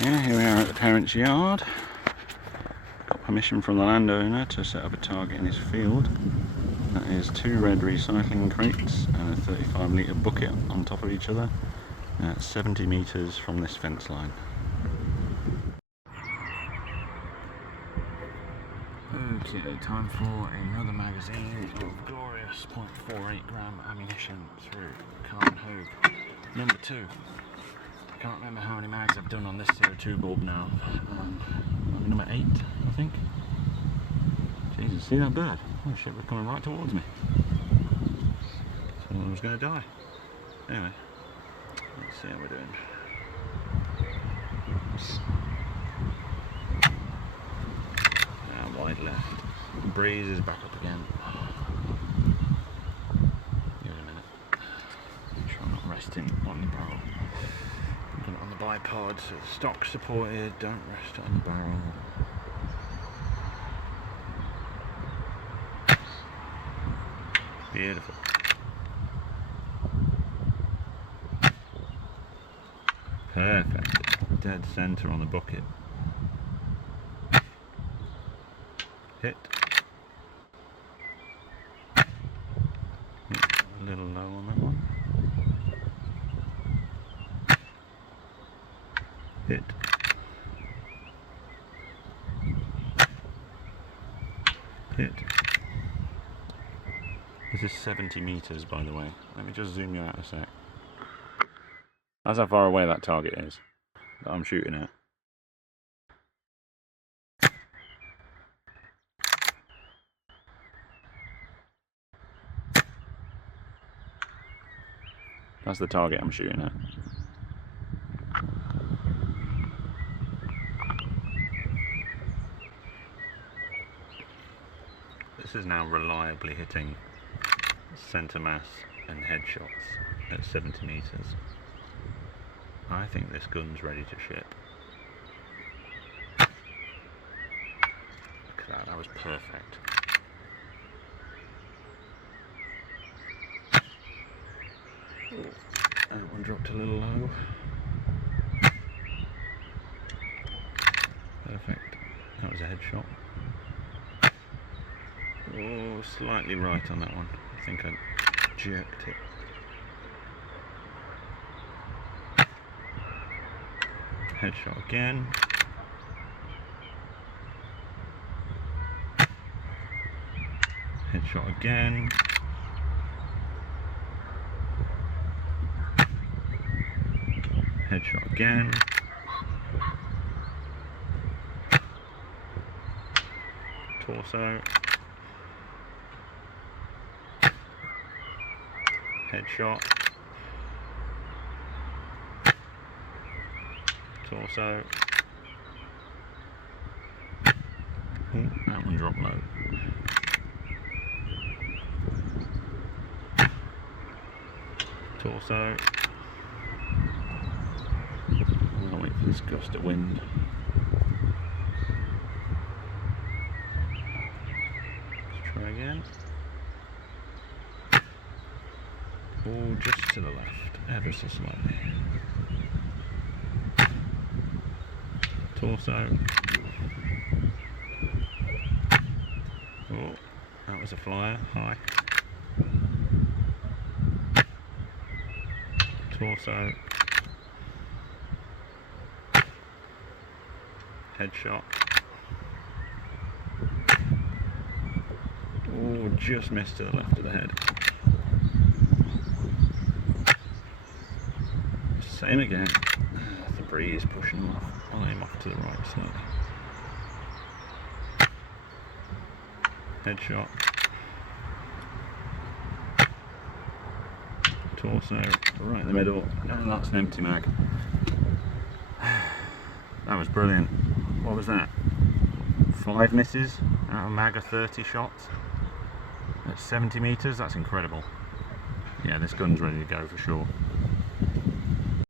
Yeah, here we are at the parent's yard. Got permission from the landowner to set up a target in his field. That is 2 red recycling crates and a 35 litre bucket on top of each other at 70 metres from this fence line. Okay, time for another magazine of glorious 0.48 gram ammunition through Carbon Hogue number 2. I can't remember how many mags I've done on this CO2 bulb now. Number 8, I think. Jesus, see that bird? Oh shit, we're coming right towards me. So I was going to die. Anyway, let's see how we're doing. Wide left. The breeze is back up again. Give it a minute. Make sure I'm not resting on the barrel. I'm put it on the bipod, so the stock supported, don't rest on the barrel. Beautiful. Perfect. Dead centre on the bucket. Hit. A little low on that one. Hit. Hit. This is 70 metres, by the way. Let me just zoom you out a sec. That's how far away that target is that I'm shooting at. That's the target I'm shooting at. This is now reliably hitting centre mass and headshots at 70 metres. I think this gun's ready to ship. Look at that, that was perfect. That one dropped a little low. Perfect. That was a headshot. Oh, slightly right on that one. I think I jerked it. Headshot again. Headshot again. Headshot again. Torso. Headshot. Torso. Ooh, that one dropped low. Torso. I'll wait for this gust of wind. Let's try again. Oh, just to the left, ever so slightly. Torso. Oh, that was a flyer, high. Torso. Headshot. Oh, just missed to the left of the head. Same again. The breeze pushing them off. I'll aim off to the right slightly. Headshot. Torso, right in the middle, and that's an empty mag. That was brilliant. What was that? 5 misses out of a mag of 30 shots at 70 metres. That's incredible. Yeah, this gun's ready to go for sure.